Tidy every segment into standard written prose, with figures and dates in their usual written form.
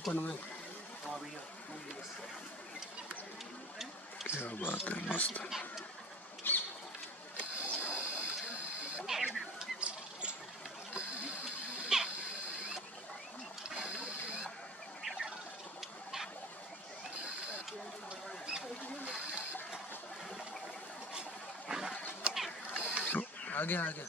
ओपन में। क्या बात है, मस्त। आ गया आ गया।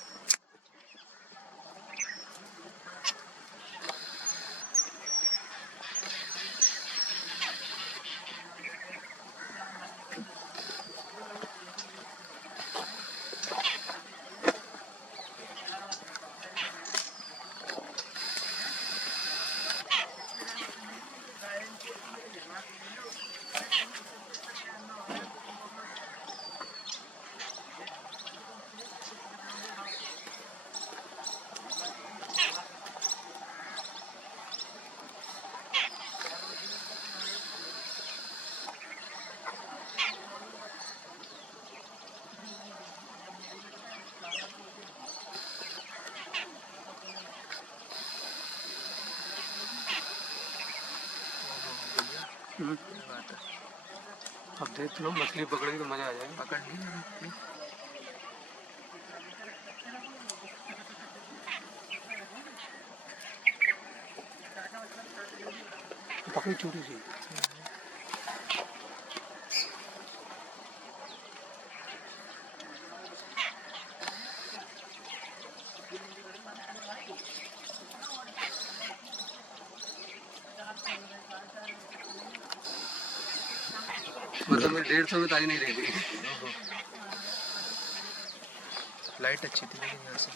बात है। अब देख लो, मछली पकड़ेगी तो मजा आ जाएगा। पकड़ ली पकड़ी छोटी सी। मतलब 150 में ताजी नहीं रहेगी। लाइट अच्छी थी लेकिन यहाँ से